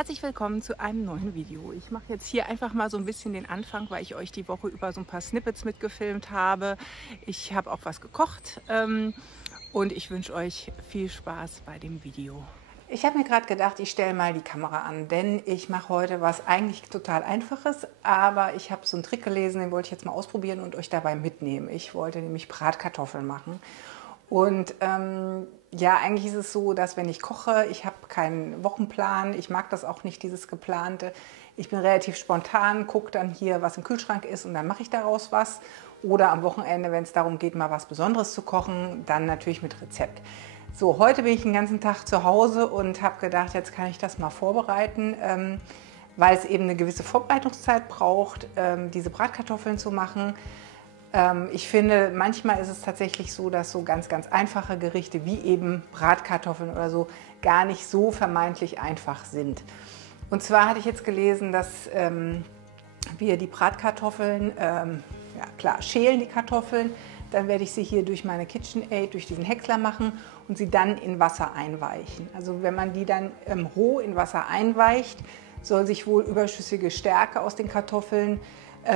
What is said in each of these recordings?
Herzlich willkommen zu einem neuen Video. Ich mache jetzt hier einfach mal so ein bisschen den Anfang, weil ich euch die Woche über so ein paar Snippets mitgefilmt habe. Ich habe auch was gekocht und ich wünsche euch viel Spaß bei dem Video. Ich habe mir gerade gedacht, ich stelle mal die Kamera an, denn ich mache heute was eigentlich total Einfaches, aber ich habe so einen Trick gelesen, den wollte ich jetzt mal ausprobieren und euch dabei mitnehmen. Ich wollte nämlich Bratkartoffeln machen. Und ja, eigentlich ist es so, dass wenn ich koche, ich habe keinen Wochenplan, ich mag das auch nicht, dieses Geplante. Ich bin relativ spontan, gucke dann hier, was im Kühlschrank ist und dann mache ich daraus was. Oder am Wochenende, wenn es darum geht, mal was Besonderes zu kochen, dann natürlich mit Rezept. So, heute bin ich den ganzen Tag zu Hause und habe gedacht, jetzt kann ich das mal vorbereiten, weil es eben eine gewisse Vorbereitungszeit braucht, diese Bratkartoffeln zu machen. Ich finde, manchmal ist es tatsächlich so, dass so ganz einfache Gerichte wie eben Bratkartoffeln oder so gar nicht so vermeintlich einfach sind. Und zwar hatte ich jetzt gelesen, dass wir die Bratkartoffeln, ja klar, schälen die Kartoffeln, dann werde ich sie hier durch meine KitchenAid, durch diesen Häcksler machen und sie dann in Wasser einweichen. Also wenn man die dann roh in Wasser einweicht, soll sich wohl überschüssige Stärke aus den Kartoffeln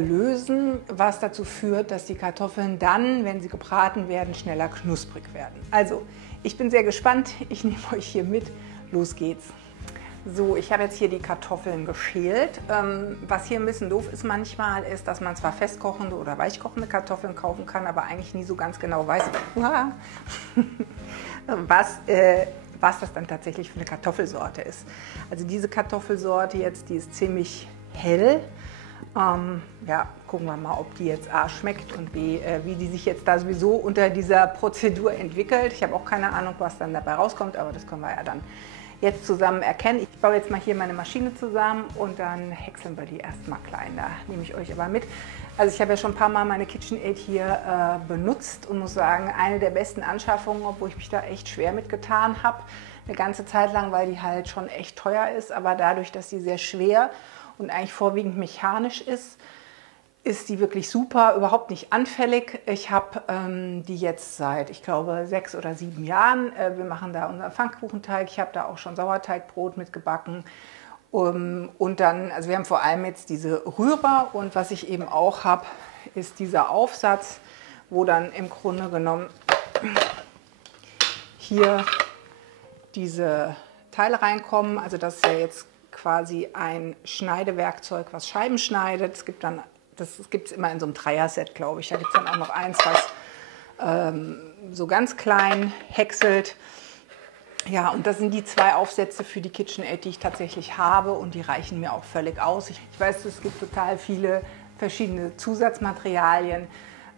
lösen, was dazu führt, dass die Kartoffeln dann, wenn sie gebraten werden, schneller knusprig werden. Also, ich bin sehr gespannt. Ich nehme euch hier mit. Los geht's. So, ich habe jetzt hier die Kartoffeln geschält. Was hier ein bisschen doof ist manchmal, ist, dass man zwar festkochende oder weichkochende Kartoffeln kaufen kann, aber eigentlich nie so ganz genau weiß, was das dann tatsächlich für eine Kartoffelsorte ist. Also diese Kartoffelsorte jetzt, die ist ziemlich hell. Ja, gucken wir mal, ob die jetzt A schmeckt und B, wie die sich jetzt da sowieso unter dieser Prozedur entwickelt. Ich habe auch keine Ahnung, was dann dabei rauskommt, aber das können wir ja dann jetzt zusammen erkennen. Ich baue jetzt mal hier meine Maschine zusammen und dann häckseln wir die erstmal klein. Da nehme ich euch aber mit. Also ich habe ja schon ein paar Mal meine KitchenAid hier benutzt und muss sagen, eine der besten Anschaffungen, obwohl ich mich da echt schwer mitgetan habe. Eine ganze Zeit lang, weil die halt schon echt teuer ist, aber dadurch, dass die sehr schwer und eigentlich vorwiegend mechanisch ist die wirklich super, überhaupt nicht anfällig. Ich habe die jetzt seit, ich glaube, 6 oder 7 Jahren. Wir machen da unseren Pfannkuchenteig. Ich habe da auch schon Sauerteigbrot mitgebacken. Und dann, also wir haben vor allem jetzt diese Rührer und was ich eben auch habe, ist dieser Aufsatz, wo dann im Grunde genommen hier diese Teile reinkommen. Also das ist ja jetzt quasi ein Schneidewerkzeug, was Scheiben schneidet. Es gibt dann, das gibt es immer in so einem Dreier-Set, glaube ich. Da gibt es dann auch noch eins, was so ganz klein häckselt. Ja, und das sind die 2 Aufsätze für die KitchenAid, die ich tatsächlich habe und die reichen mir auch völlig aus. Ich weiß, es gibt total viele verschiedene Zusatzmaterialien.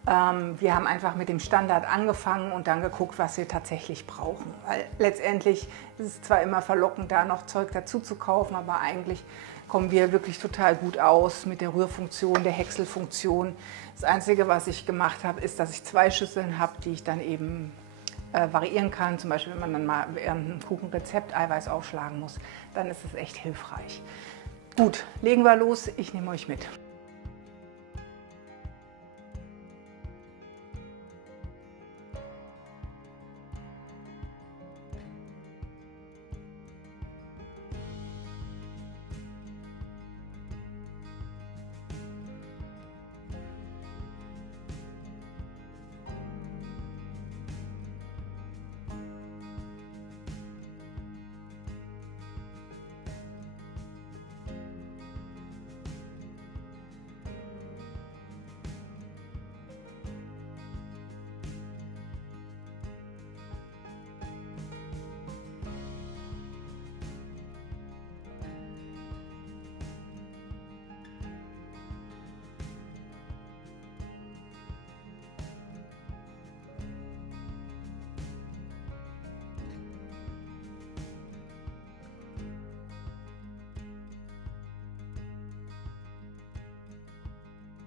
Wir haben einfach mit dem Standard angefangen und dann geguckt, was wir tatsächlich brauchen. Weil letztendlich ist es zwar immer verlockend, da noch Zeug dazu zu kaufen, aber eigentlich kommen wir wirklich total gut aus mit der Rührfunktion, der Häckselfunktion. Das Einzige, was ich gemacht habe, ist, dass ich 2 Schüsseln habe, die ich dann eben variieren kann. Zum Beispiel, wenn man dann mal während einem Kuchenrezept Eiweiß aufschlagen muss, dann ist es echt hilfreich. Gut, legen wir los. Ich nehme euch mit.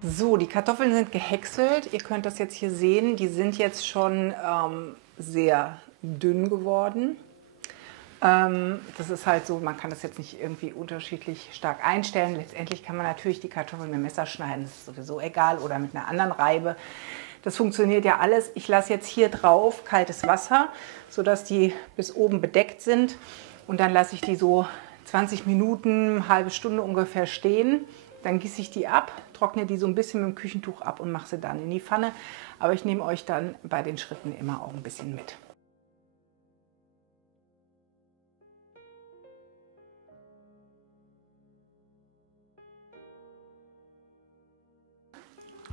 So, die Kartoffeln sind gehäckselt. Ihr könnt das jetzt hier sehen. Die sind jetzt schon sehr dünn geworden. Das ist halt so, man kann das jetzt nicht irgendwie unterschiedlich stark einstellen. Letztendlich kann man natürlich die Kartoffeln mit dem Messer schneiden, das ist sowieso egal, oder mit einer anderen Reibe. Das funktioniert ja alles. Ich lasse jetzt hier drauf kaltes Wasser, sodass die bis oben bedeckt sind. Und dann lasse ich die so 20 Minuten, eine halbe Stunde ungefähr stehen. Dann gieße ich die ab, trockne die so ein bisschen mit dem Küchentuch ab und mache sie dann in die Pfanne. Aber ich nehme euch dann bei den Schritten immer auch ein bisschen mit.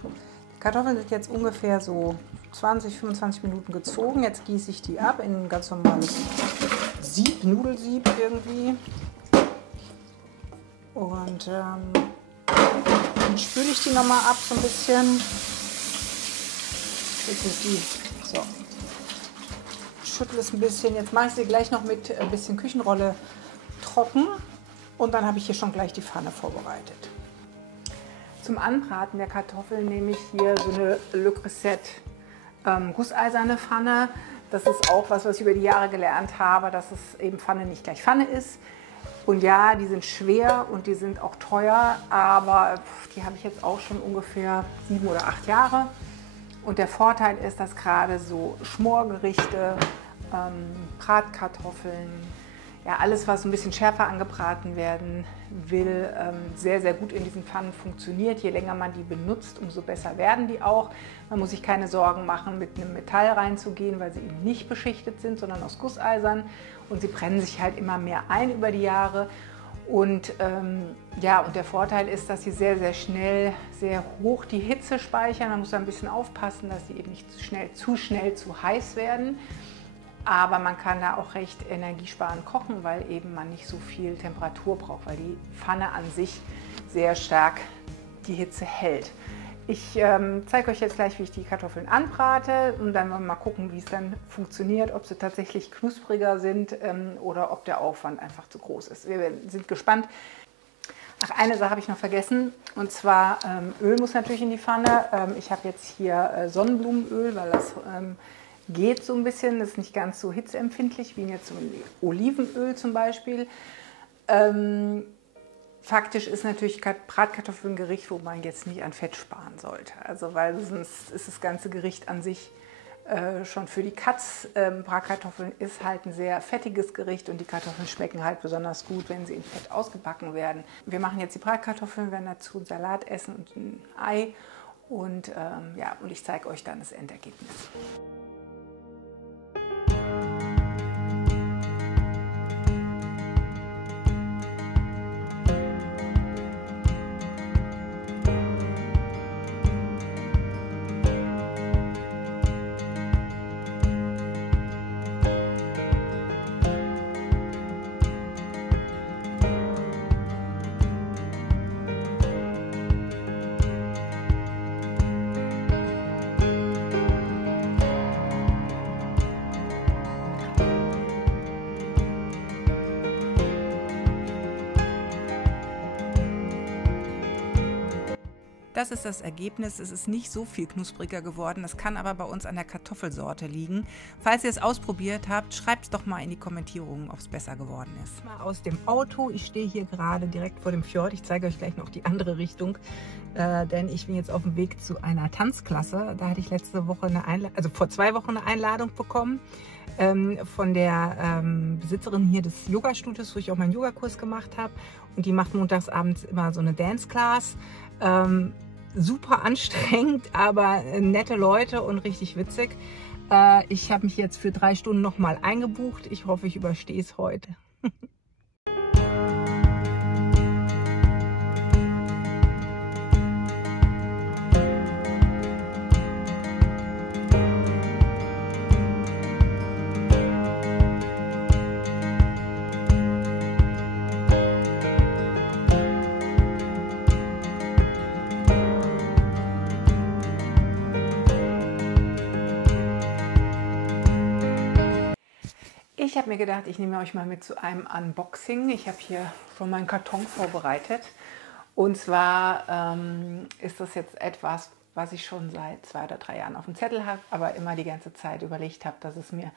Die Kartoffeln sind jetzt ungefähr so 20, 25 Minuten gezogen. Jetzt gieße ich die ab in ein ganz normales Sieb, Nudelsieb irgendwie. Und dann spüle ich die nochmal ab so ein bisschen. So. Schüttle es ein bisschen. Jetzt mache ich sie gleich noch mit ein bisschen Küchenrolle trocken. Und dann habe ich hier schon gleich die Pfanne vorbereitet. Zum Anbraten der Kartoffeln nehme ich hier so eine Le Creuset gusseiserne Pfanne. Das ist auch was ich über die Jahre gelernt habe, dass es eben Pfanne nicht gleich Pfanne ist. Und ja, die sind schwer und die sind auch teuer, aber die habe ich jetzt auch schon ungefähr 7 oder 8 Jahre. Und der Vorteil ist, dass gerade so Schmorgerichte, Bratkartoffeln, ja, alles, was ein bisschen schärfer angebraten werden will, sehr, sehr gut in diesen Pfannen funktioniert. Je länger man die benutzt, umso besser werden die auch. Man muss sich keine Sorgen machen, mit einem Metall reinzugehen, weil sie eben nicht beschichtet sind, sondern aus Gusseisern. Und sie brennen sich halt immer mehr ein über die Jahre. Und, ja, und der Vorteil ist, dass sie sehr, sehr schnell, sehr hoch die Hitze speichern. Man muss da ein bisschen aufpassen, dass sie eben nicht zu schnell zu heiß werden. Aber man kann da auch recht energiesparend kochen, weil eben man nicht so viel Temperatur braucht, weil die Pfanne an sich sehr stark die Hitze hält. Ich zeige euch jetzt gleich, wie ich die Kartoffeln anbrate und dann wollen wir mal gucken, wie es dann funktioniert, ob sie tatsächlich knuspriger sind oder ob der Aufwand einfach zu groß ist. Wir sind gespannt. Ach, eine Sache habe ich noch vergessen, und zwar Öl muss natürlich in die Pfanne. Ich habe jetzt hier Sonnenblumenöl, weil das geht so ein bisschen, das ist nicht ganz so hitzeempfindlich wie jetzt so ein Olivenöl zum Beispiel. Faktisch ist natürlich Bratkartoffeln ein Gericht, wo man jetzt nicht an Fett sparen sollte. Also weil sonst ist das ganze Gericht an sich schon für die Katz. Bratkartoffeln ist halt ein sehr fettiges Gericht und die Kartoffeln schmecken halt besonders gut, wenn sie in Fett ausgebacken werden. Wir machen jetzt die Bratkartoffeln, werden dazu einen Salat essen und ein Ei und, ja, und ich zeige euch dann das Endergebnis. Das ist das Ergebnis. Es ist nicht so viel knuspriger geworden. Das kann aber bei uns an der Kartoffelsorte liegen. Falls ihr es ausprobiert habt, schreibt es doch mal in die Kommentierungen, ob es besser geworden ist. Mal aus dem Auto. Ich stehe hier gerade direkt vor dem Fjord. Ich zeige euch gleich noch die andere Richtung, denn ich bin jetzt auf dem Weg zu einer Tanzklasse. Da hatte ich letzte Woche vor 2 Wochen eine Einladung bekommen von der Besitzerin hier des Yoga-Studios, wo ich auch meinen Yogakurs gemacht habe. Und die macht montags abends immer so eine Dance-Class. Super anstrengend, aber nette Leute und richtig witzig. Ich habe mich jetzt für 3 Stunden nochmal eingebucht. Ich hoffe, ich überstehe es heute. Ich habe mir gedacht, ich nehme euch mal mit zu einem Unboxing. Ich habe hier schon meinen Karton vorbereitet. Und zwar ist das jetzt etwas, was ich schon seit 2 oder 3 Jahren auf dem Zettel habe, aber immer die ganze Zeit überlegt habe, dass es mir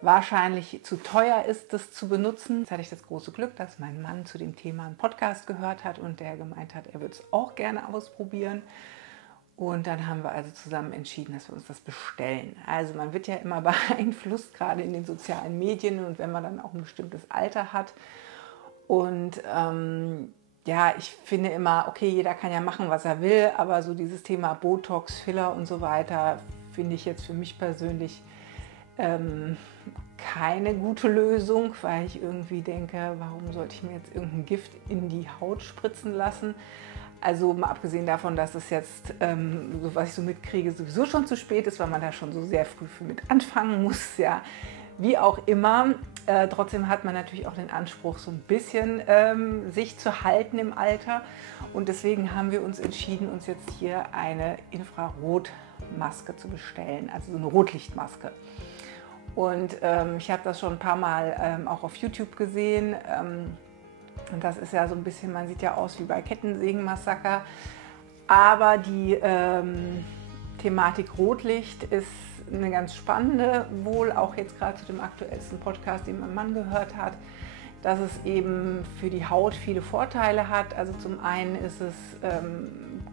wahrscheinlich zu teuer ist, das zu benutzen. Jetzt hatte ich das große Glück, dass mein Mann zu dem Thema einen Podcast gehört hat und der gemeint hat, er würde es auch gerne ausprobieren. Und dann haben wir also zusammen entschieden, dass wir uns das bestellen. Also man wird ja immer beeinflusst, gerade in den sozialen Medien und wenn man dann auch ein bestimmtes Alter hat. Und ja, ich finde immer, okay, jeder kann ja machen, was er will, aber so dieses Thema Botox, Filler und so weiter, finde ich jetzt für mich persönlich keine gute Lösung, weil ich irgendwie denke, warum sollte ich mir jetzt irgendein Gift in die Haut spritzen lassen? Also mal abgesehen davon, dass es jetzt, so was ich so mitkriege, sowieso schon zu spät ist, weil man da schon so sehr früh mit anfangen muss, ja, wie auch immer. Trotzdem hat man natürlich auch den Anspruch, so ein bisschen sich zu halten im Alter. Und deswegen haben wir uns entschieden, uns jetzt hier eine Infrarotmaske zu bestellen, also so eine Rotlichtmaske. Und ich habe das schon ein paar Mal auch auf YouTube gesehen. Und das ist ja so ein bisschen, man sieht ja aus wie bei Kettensägenmassaker. Aber die Thematik Rotlicht ist eine ganz spannende, wohl auch jetzt gerade zu dem aktuellsten Podcast, den mein Mann gehört hat, dass es eben für die Haut viele Vorteile hat. Also zum einen ist es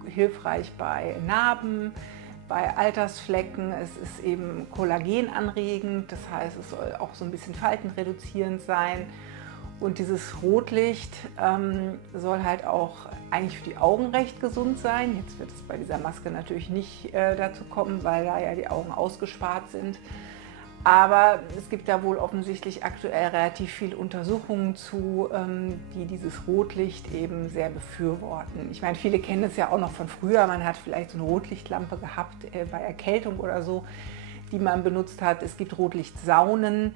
hilfreich bei Narben, bei Altersflecken, es ist eben kollagenanregend, das heißt, es soll auch so ein bisschen faltenreduzierend sein. Und dieses Rotlicht soll halt auch eigentlich für die Augen recht gesund sein. Jetzt wird es bei dieser Maske natürlich nicht dazu kommen, weil da ja die Augen ausgespart sind. Aber es gibt da wohl offensichtlich aktuell relativ viele Untersuchungen zu, die dieses Rotlicht eben sehr befürworten. Ich meine, viele kennen es ja auch noch von früher. Man hat vielleicht so eine Rotlichtlampe gehabt bei Erkältung oder so, die man benutzt hat. Es gibt Rotlichtsaunen,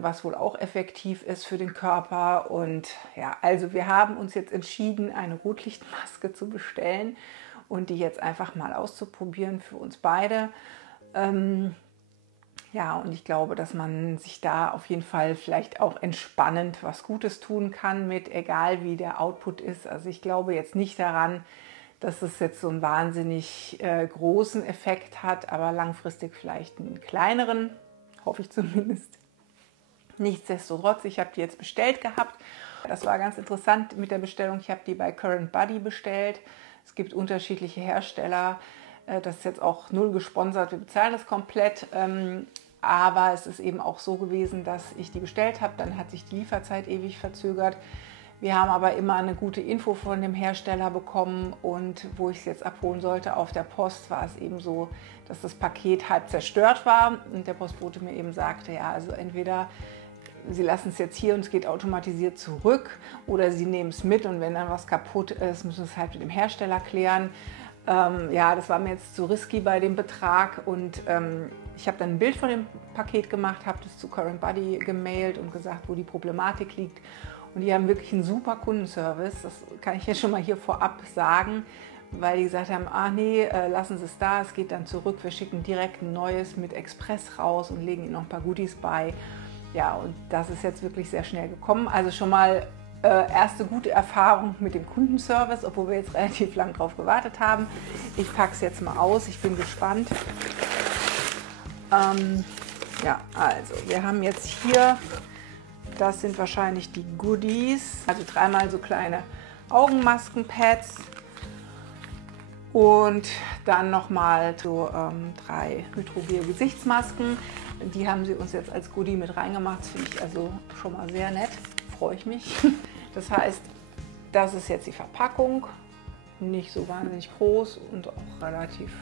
was wohl auch effektiv ist für den Körper. Und ja, also wir haben uns jetzt entschieden, eine Rotlichtmaske zu bestellen und die jetzt einfach mal auszuprobieren für uns beide. Ja, und ich glaube, dass man sich da auf jeden Fall vielleicht auch entspannend was Gutes tun kann mit, egal wie der Output ist. Also ich glaube jetzt nicht daran, dass es jetzt so einen wahnsinnig großen Effekt hat, aber langfristig vielleicht einen kleineren, hoffe ich zumindest. Nichtsdestotrotz, ich habe die jetzt bestellt gehabt. Das war ganz interessant mit der Bestellung. Ich habe die bei Current Body bestellt. Es gibt unterschiedliche Hersteller. Das ist jetzt auch null gesponsert, wir bezahlen das komplett. Aber es ist eben auch so gewesen, dass ich die bestellt habe. Dann hat sich die Lieferzeit ewig verzögert. Wir haben aber immer eine gute Info von dem Hersteller bekommen und wo ich es jetzt abholen sollte auf der Post, war es eben so, dass das Paket halb zerstört war und der Postbote mir eben sagte, ja, also entweder Sie lassen es jetzt hier und es geht automatisiert zurück oder Sie nehmen es mit und wenn dann was kaputt ist, müssen Sie es halt mit dem Hersteller klären. Ja, das war mir jetzt zu risky bei dem Betrag und ich habe dann ein Bild von dem Paket gemacht, habe das zu Current Body gemailt und gesagt, wo die Problematik liegt. Und die haben wirklich einen super Kundenservice, das kann ich ja schon mal hier vorab sagen, weil die gesagt haben, ah nee, lassen Sie es da, es geht dann zurück, wir schicken direkt ein neues mit Express raus und legen Ihnen noch ein paar Goodies bei. Ja, und das ist jetzt wirklich sehr schnell gekommen. Also schon mal erste gute Erfahrung mit dem Kundenservice, obwohl wir jetzt relativ lang drauf gewartet haben. Ich packe es jetzt mal aus, ich bin gespannt. Ja, also wir haben jetzt hier, das sind wahrscheinlich die Goodies, also dreimal so kleine Augenmaskenpads und dann nochmal so 3 Hydrogel-Gesichtsmasken. Die haben sie uns jetzt als Goodie mit reingemacht, das finde ich also schon mal sehr nett, freue ich mich. Das heißt, das ist jetzt die Verpackung, nicht so wahnsinnig groß und auch relativ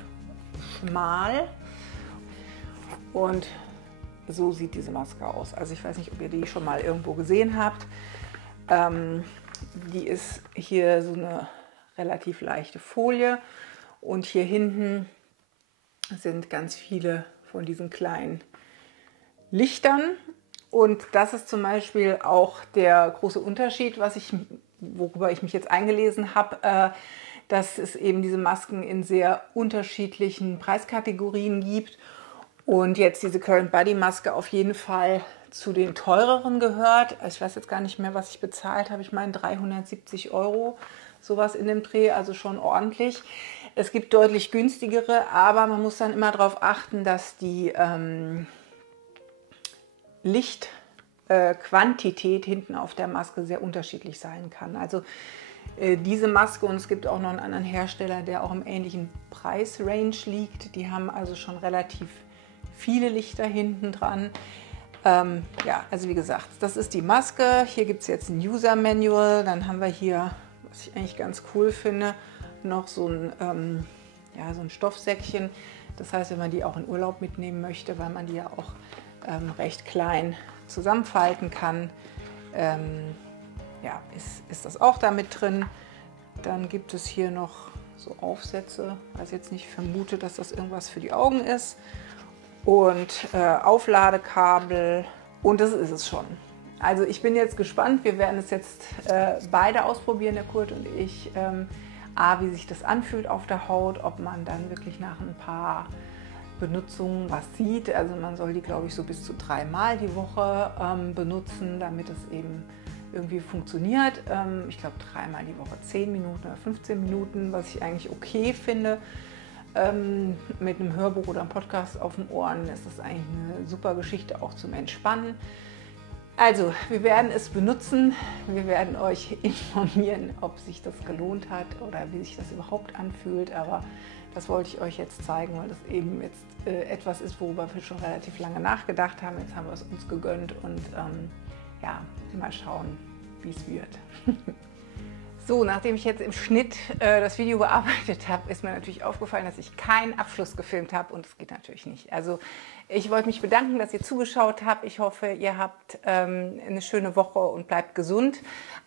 schmal. Und so sieht diese Maske aus. Also ich weiß nicht, ob ihr die schon mal irgendwo gesehen habt. Die ist hier so eine relativ leichte Folie und hier hinten sind ganz viele von diesen kleinen Lichtern. Und das ist zum Beispiel auch der große Unterschied, worüber ich mich jetzt eingelesen habe, dass es eben diese Masken in sehr unterschiedlichen Preiskategorien gibt. Und jetzt diese Current Body Maske auf jeden Fall zu den teureren gehört. Ich weiß jetzt gar nicht mehr, was ich bezahlt habe. Ich meine 370 €, sowas in dem Dreh, also schon ordentlich. Es gibt deutlich günstigere, aber man muss dann immer darauf achten, dass die Lichtquantität hinten auf der Maske sehr unterschiedlich sein kann. Also diese Maske, und es gibt auch noch einen anderen Hersteller, der auch im ähnlichen Preisrange liegt, die haben also schon relativ viele Lichter hinten dran. Ja, also wie gesagt, das ist die Maske. Hier gibt es jetzt ein User Manual. Dann haben wir hier, was ich eigentlich ganz cool finde, noch so ein, ja, so ein Stoffsäckchen. Das heißt, wenn man die auch in Urlaub mitnehmen möchte, weil man die ja auch recht klein zusammenfalten kann, ja, ist das auch da mit drin. Dann gibt es hier noch so Aufsätze. Ich weiß jetzt nicht, vermute, dass das irgendwas für die Augen ist. Und Aufladekabel, und das ist es schon. Also ich bin jetzt gespannt, wir werden es jetzt beide ausprobieren, der Kurt und ich, wie sich das anfühlt auf der Haut, ob man dann wirklich nach ein paar Benutzungen was sieht. Also man soll die, glaube ich, so bis zu 3-mal die Woche benutzen, damit es eben irgendwie funktioniert. Ich glaube 3-mal die Woche 10 Minuten oder 15 Minuten, was ich eigentlich okay finde. Mit einem Hörbuch oder einem Podcast auf den Ohren ist das eigentlich eine super Geschichte auch zum Entspannen. Also, wir werden es benutzen, wir werden euch informieren, ob sich das gelohnt hat oder wie sich das überhaupt anfühlt, aber das wollte ich euch jetzt zeigen, weil das eben jetzt etwas ist, worüber wir schon relativ lange nachgedacht haben. Jetzt haben wir es uns gegönnt und ja, mal schauen, wie es wird. So, nachdem ich jetzt im Schnitt das Video bearbeitet habe, ist mir natürlich aufgefallen, dass ich keinen Abschluss gefilmt habe und das geht natürlich nicht. Also ich wollte mich bedanken, dass ihr zugeschaut habt. Ich hoffe, ihr habt eine schöne Woche und bleibt gesund.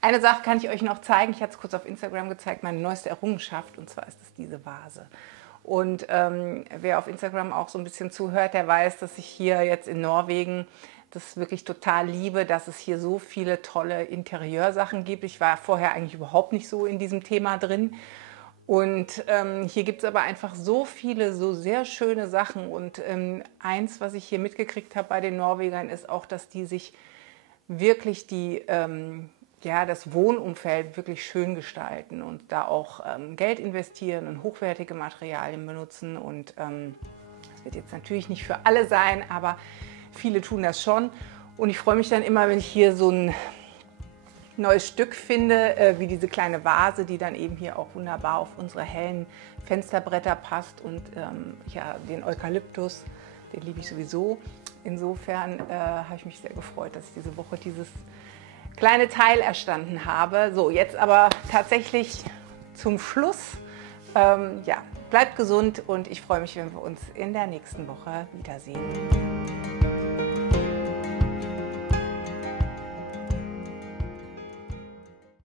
Eine Sache kann ich euch noch zeigen. Ich hatte es kurz auf Instagram gezeigt, meine neueste Errungenschaft, und zwar ist es diese Vase. Und wer auf Instagram auch so ein bisschen zuhört, der weiß, dass ich hier jetzt in Norwegen das wirklich total liebe, dass es hier so viele tolle Interieursachen gibt. Ich war vorher eigentlich überhaupt nicht so in diesem Thema drin. Und hier gibt es aber einfach so viele, so sehr schöne Sachen. Und eins, was ich hier mitgekriegt habe bei den Norwegern, ist auch, dass die sich wirklich ja, das Wohnumfeld wirklich schön gestalten und da auch Geld investieren und hochwertige Materialien benutzen. Und das wird jetzt natürlich nicht für alle sein, aber viele tun das schon. Und ich freue mich dann immer, wenn ich hier so ein neues Stück finde, wie diese kleine Vase, die dann eben hier auch wunderbar auf unsere hellen Fensterbretter passt. Und ja, den Eukalyptus, den liebe ich sowieso. Insofern habe ich mich sehr gefreut, dass ich diese Woche dieses kleine Teil erstanden habe. So, jetzt aber tatsächlich zum Schluss. Ja, bleibt gesund und ich freue mich, wenn wir uns in der nächsten Woche wiedersehen.